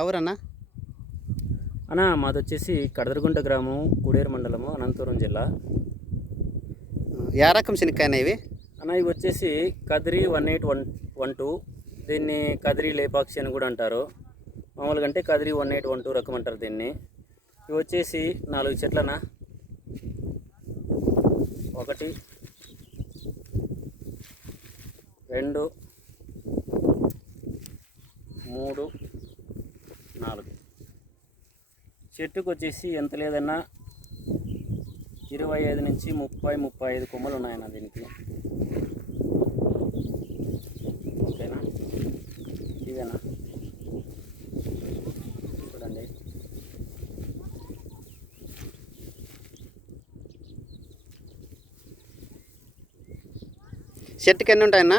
ఎవరన్నా? అన్న మాది వచ్చేసి కడదరగుంట గ్రామం, కుడేరు మండలము, అనంతపురం జిల్లా. ఏ రకం శనక్కాయనా ఇవి? అన్న ఇవి వచ్చేసి కదిరి 18112, దీన్ని కదిరి లేపాక్షి అని కూడా అంటారు. మామూలుగా అంటే కదిరి 1812 రకం అంటారు దీన్ని. ఇవి వచ్చేసి 4 చెట్లనా, 1 2 3 4 చెట్టుకు వచ్చేసి ఎంత లేదన్నా 25 నుంచి 30-35 కొమ్మలు ఉన్నాయన్న దీనికి. ఓకేనా, ఇదేనా చూడండి. చెట్టుకి ఎన్ని ఉంటాయన్నా?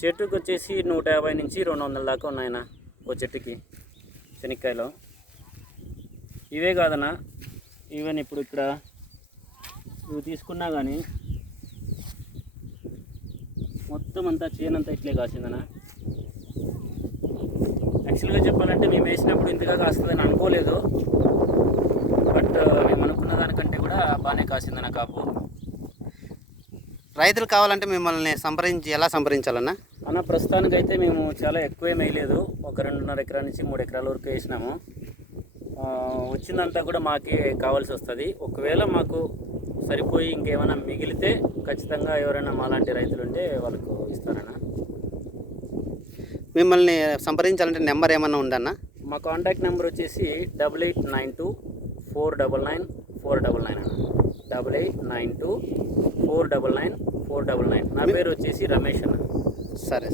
చెట్టుకు వచ్చేసి 150 నుంచి 200 దాకా ఉన్నాయన్న ఓ చెట్టుకి శనక్కాయలు. ఇవే కాదన్నా, ఈవెన్ ఇప్పుడు ఇక్కడ ఇవి తీసుకున్నా కానీ మొత్తం అంతా చేనంతా ఇట్లే కాసిందన్న. యాక్చువల్గా చెప్పాలంటే మేము వేసినప్పుడు ఇంతగా కాస్తుందని అనుకోలేదు, బట్ మేము అనుకున్న దానికంటే కూడా బాగానే కాసిందన్న కాపు. రైతులు కావాలంటే మిమ్మల్ని ఎలా సంప్రదించాలన్నా? అన్న ప్రస్తుతానికైతే మేము చాలా ఎక్కువేం వేయలేదు, ఒక 2.5 ఎకరాల నుంచి 3 ఎకరాల వరకు వేసినాము. వచ్చిందంతా కూడా మాకే కావాల్సి వస్తుంది. ఒకవేళ మాకు సరిపోయి ఇంకేమైనా మిగిలితే ఖచ్చితంగా ఎవరైనా మాలాంటి రైతులు ఉంటే వాళ్ళకు ఇస్తానన్నా. మిమ్మల్ని సంప్రదించాలంటే నెంబర్ ఏమన్నా ఉందన్నా? మా కాంటాక్ట్ నెంబర్ వచ్చేసి 8892499499 అన్న. 8892499499. నా పేరు వచ్చేసి రమేష్ అన్న. సరే.